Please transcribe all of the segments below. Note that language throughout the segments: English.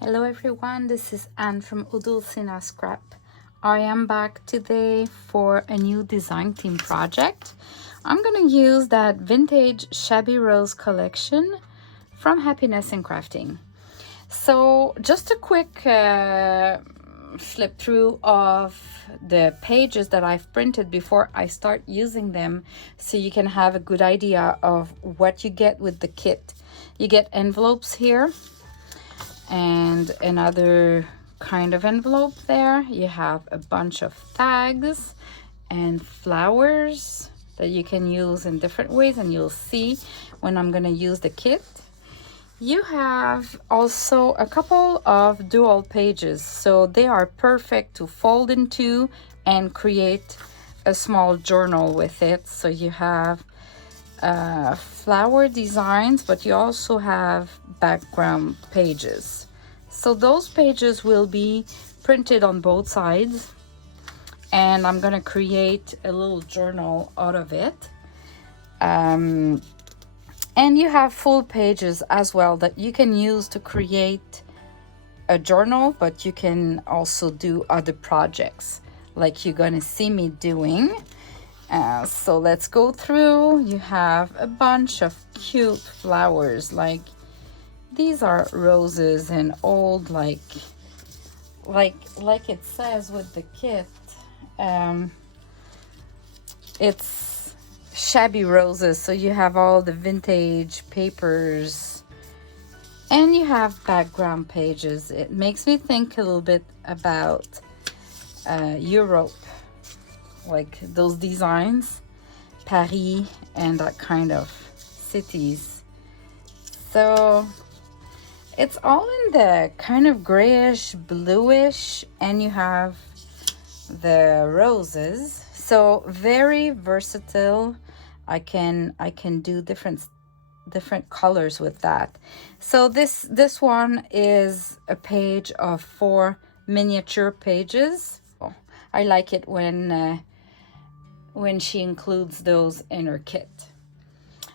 Hello everyone, this is Anne from Odulcina Scrap. I am back today for a new design theme project. I'm going to use that vintage Shabby Rose collection from Happiness in Crafting. So just a quick flip through of the pages that I've printed before I start using them, so you can have a good idea of what you get with the kit. You get envelopes here and another kind of envelope there. You have a bunch of tags and flowers that you can use in different ways, and you'll see when I'm going to use the kit. You have also a couple of dual pages, so they are perfect to fold into and create a small journal with it. So you have flower designs, but you also have background pages. So those pages will be printed on both sides, and I'm gonna create a little journal out of it. And you have full pages as well that you can use to create a journal, but you can also do other projects like you're gonna see me doing. So let's go through. You have a bunch of cute flowers, like these are roses and old, like it says with the kit, it's shabby roses. So you have all the vintage papers and you have background pages. It makes me think a little bit about Europe, like those designs, Paris and that kind of cities. So it's all in the kind of grayish bluish, and you have the roses. So very versatile. I can do different colors with that. So this one is a page of 4 miniature pages. I like it when she includes those in her kit.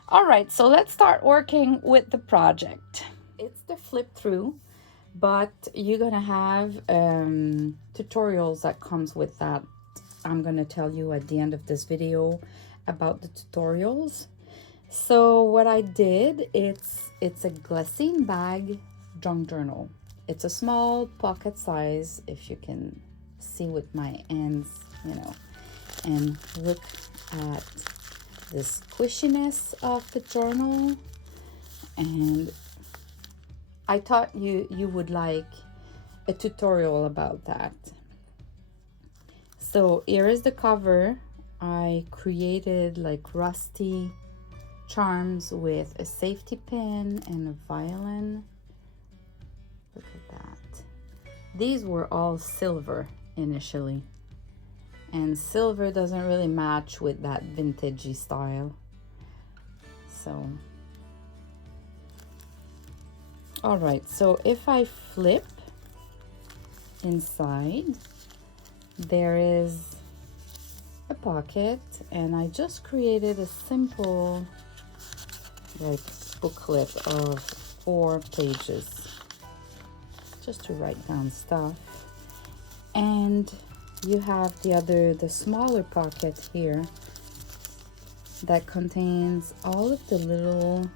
All right, so let's start working with the project. It's the flip through, but you're gonna have tutorials that comes with that. I'm gonna tell you at the end of this video about the tutorials. So what I did, it's a Glassine bag junk journal. It's a small pocket size, if you can see with my hands, you know, and look at the squishiness of the journal. And I thought you would like a tutorial about that. So here is the cover. I created like rusty charms with a safety pin and a violin. Look at that. These were all silver initially, and silver doesn't really match with that vintagey style. So all right, so if I flip inside, there is a pocket, and I just created a simple like booklet of 4 pages just to write down stuff. And you have the smaller pocket here that contains all of the little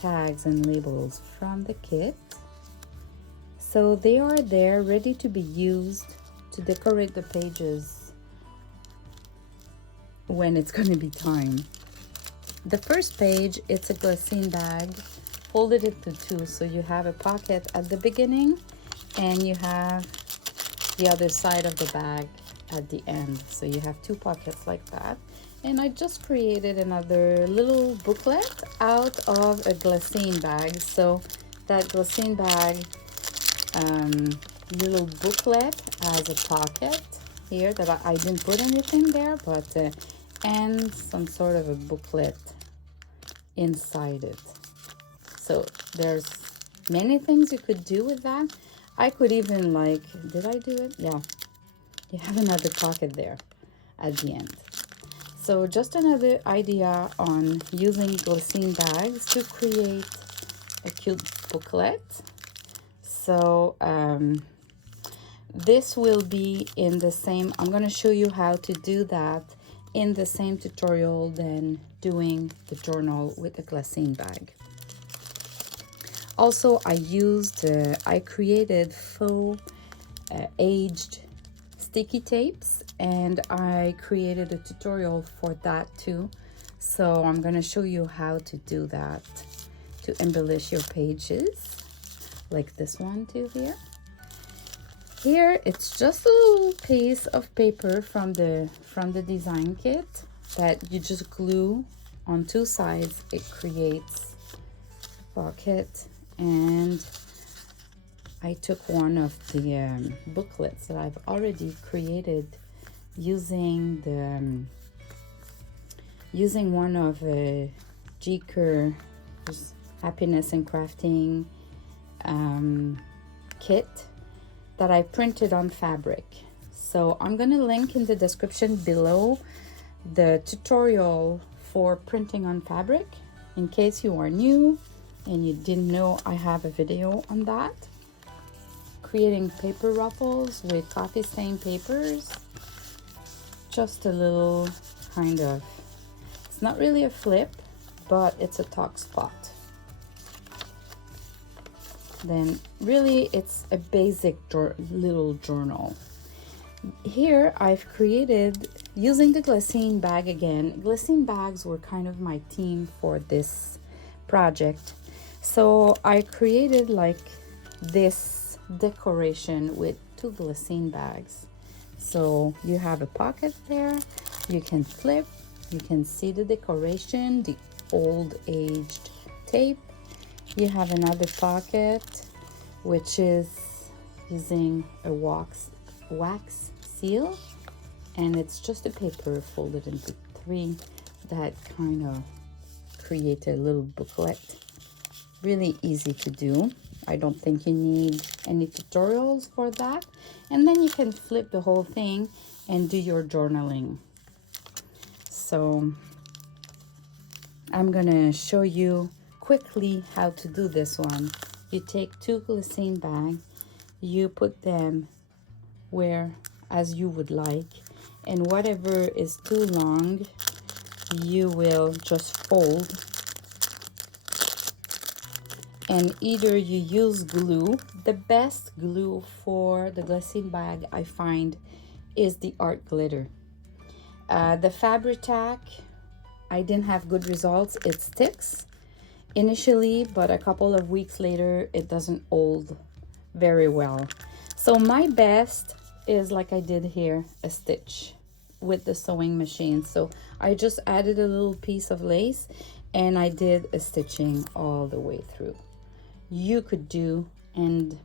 tags and labels from the kit. So they are there ready to be used to decorate the pages when it's going to be time. The first page, it's a Glassine bag folded into 2, so you have a pocket at the beginning and you have the other side of the bag at the end. So you have 2 pockets like that. And I just created another little booklet out of a Glassine bag. So that Glassine bag little booklet has a pocket here that I didn't put anything there, but and some sort of a booklet inside it. So there's many things you could do with that. I could even, like, did I do it? Yeah, you have another pocket there at the end. So just another idea on using Glassine bags to create a cute booklet. So this will be in the same, I'm going to show you how to do that in the same tutorial than doing the journal with the Glassine bag. Also, I created faux aged sticky tapes, and I created a tutorial for that too. So I'm going to show you how to do that, to embellish your pages, like this one too here. Here, it's just a little piece of paper from the design kit that you just glue on two sides. It creates a pocket, and I took one of the booklets that I've already created using one of Kerr Happiness and Crafting kit that I printed on fabric. So I'm gonna link in the description below the tutorial for printing on fabric in case you are new and you didn't know I have a video on that. Creating paper ruffles with coffee stain papers. Just a little kind of, it's not really a flip, but it's a tuck spot. Then really it's a basic little journal. Here I've created, using the Glassine bag again. Glassine bags were kind of my theme for this project. So I created like this decoration with two Glassine bags. So you have a pocket there, you can flip, you can see the decoration, the old aged tape. You have another pocket, which is using a wax seal, and it's just a paper folded into three that kind of create a little booklet. Really easy to do. I don't think you need any tutorials for that. And then you can flip the whole thing and do your journaling. So I'm gonna show you quickly how to do this one. You take two Glassine bags, you put them where as you would like, and whatever is too long you will just fold, and either you use glue. The best glue for the Glassine bag I find is the art glitter. The Fabri-Tac, I didn't have good results. It sticks initially, but a couple of weeks later it doesn't hold very well. So my best is, like I did here, a stitch with the sewing machine. So I just added a little piece of lace and I did a stitching all the way through. You could do, and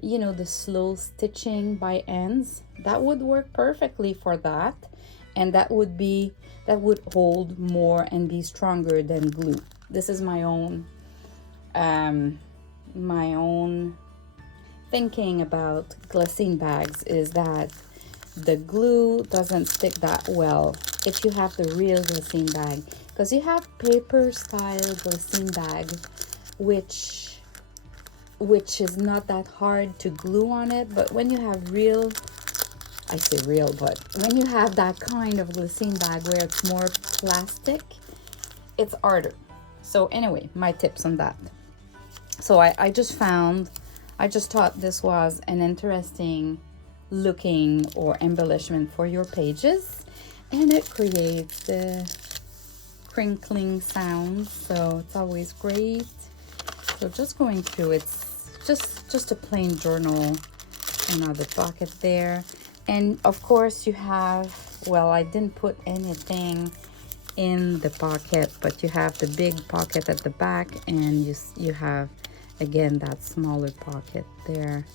you know, the slow stitching by ends, that would work perfectly for that, and that would hold more and be stronger than glue. This is my own thinking about Glassine bags, is that the glue doesn't stick that well if you have the real Glassine bag, because you have paper style Glassine bag which is not that hard to glue on it. But when you have real, I say real, but when you have that kind of Glassine bag where it's more plastic, it's harder. So anyway, my tips on that. So I just thought this was an interesting looking or embellishment for your pages, and it creates the crinkling sounds, so it's always great. So just going through, it's just a plain journal, another pocket there, and of course you have, well, I didn't put anything in the pocket, but you have the big pocket at the back, and you have again that smaller pocket there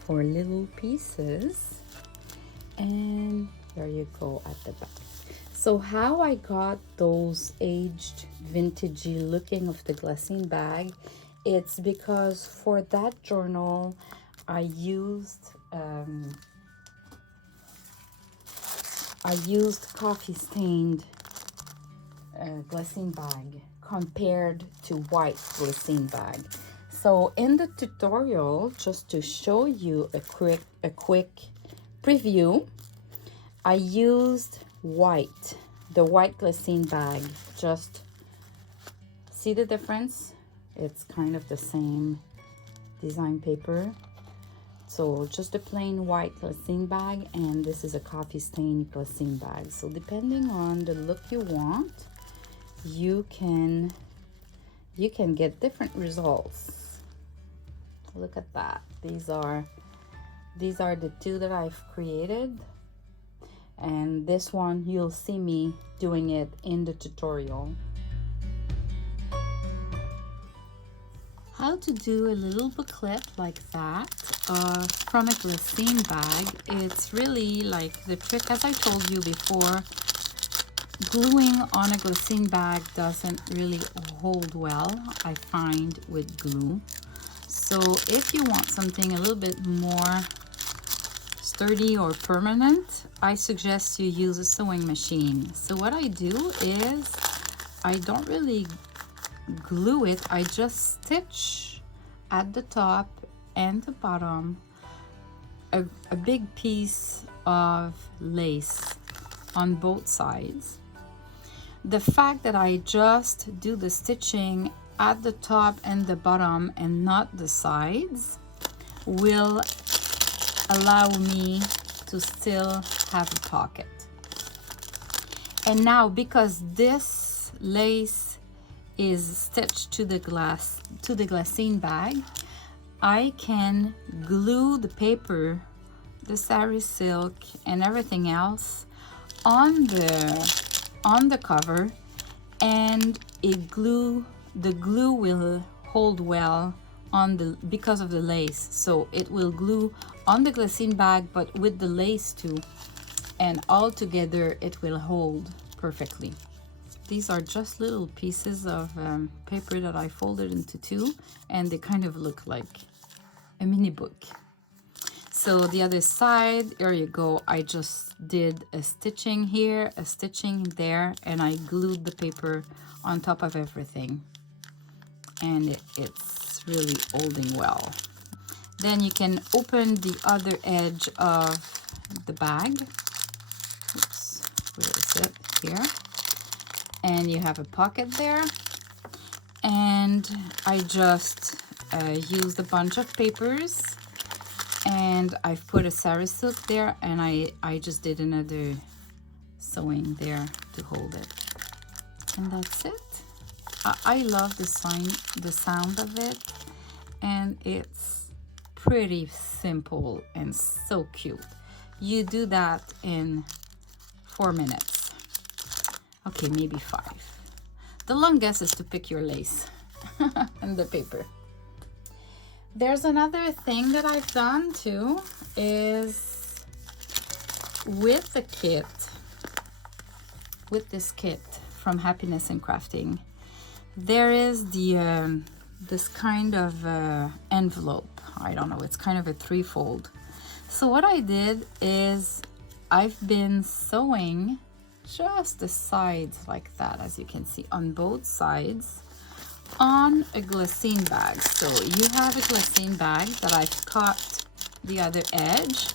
for little pieces, and there you go at the back. So how I got those aged vintagey looking of the Glassine bag, it's because for that journal I used coffee stained Glassine bag compared to white Glassine bag. So in the tutorial, just to show you a quick preview, I used white, the white Glassine bag. Just see the difference? It's kind of the same design paper. So just a plain white Glassine bag, and this is a coffee stain Glassine bag. So depending on the look you want, you can get different results. Look at that. These are the two that I've created, and this one you'll see me doing it in the tutorial. How to do a little booklet like that from a Glassine bag. It's really like the trick, as I told you before, gluing on a Glassine bag doesn't really hold well, I find, with glue. So if you want something a little bit more sturdy or permanent, I suggest you use a sewing machine. So what I do is I don't really glue it, I just stitch at the top and the bottom a big piece of lace on both sides. The fact that I just do the stitching at the top and the bottom and not the sides will allow me to still have a pocket. And now, because this lace is stitched to the Glassine bag, I can glue the paper, the sari silk and everything else on the cover, and the glue will hold well on because of the lace. So it will glue on the Glassine bag but with the lace too, and all together it will hold perfectly. These are just little pieces of paper that I folded into two, and they kind of look like a mini book. So the other side, there you go, I just did a stitching here, a stitching there, and I glued the paper on top of everything, and it's really holding well. Then you can open the other edge of the bag. Oops, where is it? Here. And you have a pocket there, and I just used a bunch of papers, and I've put a sari silk there, and I just did another sewing there to hold it, and that's it. I love the sound of it, and it's pretty simple and so cute. You do that in 4 minutes. Okay, maybe 5. The longest is to pick your lace and the paper. There's another thing that I've done too, is with the kit, with this kit from Happiness in Crafting, there is the this kind of envelope. I don't know, it's kind of a 3-fold. So what I did is I've been sewing just the sides like that, as you can see, on both sides on a Glassine bag. So you have a Glassine bag that I've cut the other edge,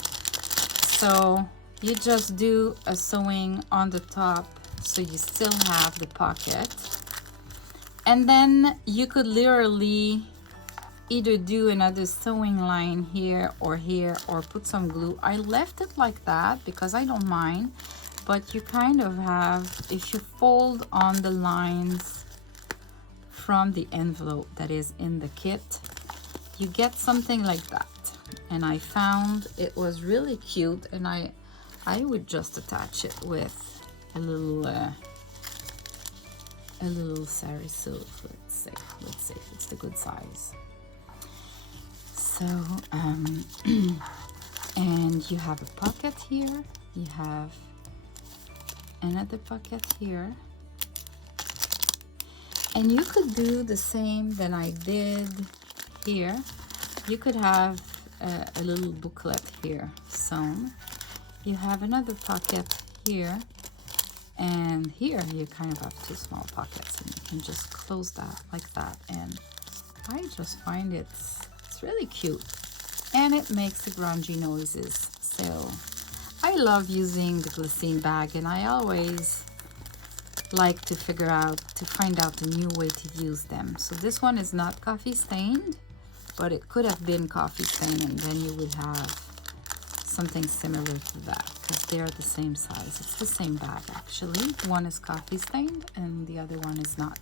so you just do a sewing on the top so you still have the pocket, and then you could literally either do another sewing line here or put some glue. I left it like that because I don't mind, but you kind of have, if you fold on the lines from the envelope that is in the kit, you get something like that. And I found it was really cute, and I would just attach it with a little sari silk, let's say if it's the good size. So and you have a pocket here, you have another pocket here, and you could do the same that I did here. You could have a little booklet here sewn. You have another pocket here, and here you kind of have 2 small pockets, and you can just close that like that and I just find it's really cute, and it makes the grungy noises. So I love using the Glassine bag, and I always like to find out a new way to use them. So this one is not coffee stained, but it could have been coffee stained, and then you would have something similar to that, because they're the same size. It's the same bag actually. One is coffee stained and the other one is not.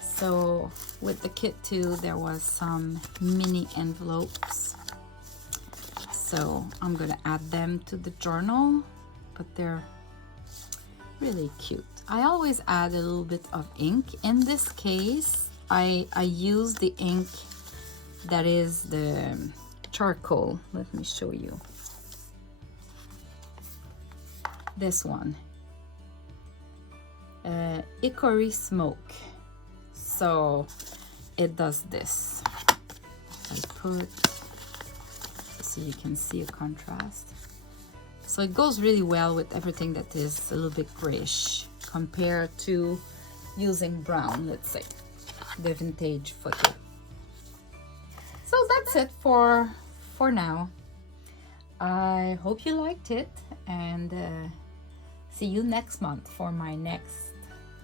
So with the kit too, there was some mini envelopes. So I'm gonna add them to the journal, but they're really cute. I always add a little bit of ink. In this case, I use the ink that is the charcoal. Let me show you. This one. Hickory Smoke. So it does this. I put, so you can see a contrast. So it goes really well with everything that is a little bit grayish compared to using brown, let's say, the vintage photo. So that's it for now. I hope you liked it, and see you next month for my next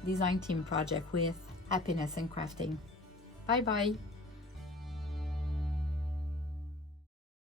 design team project with happiness and crafting. Bye bye.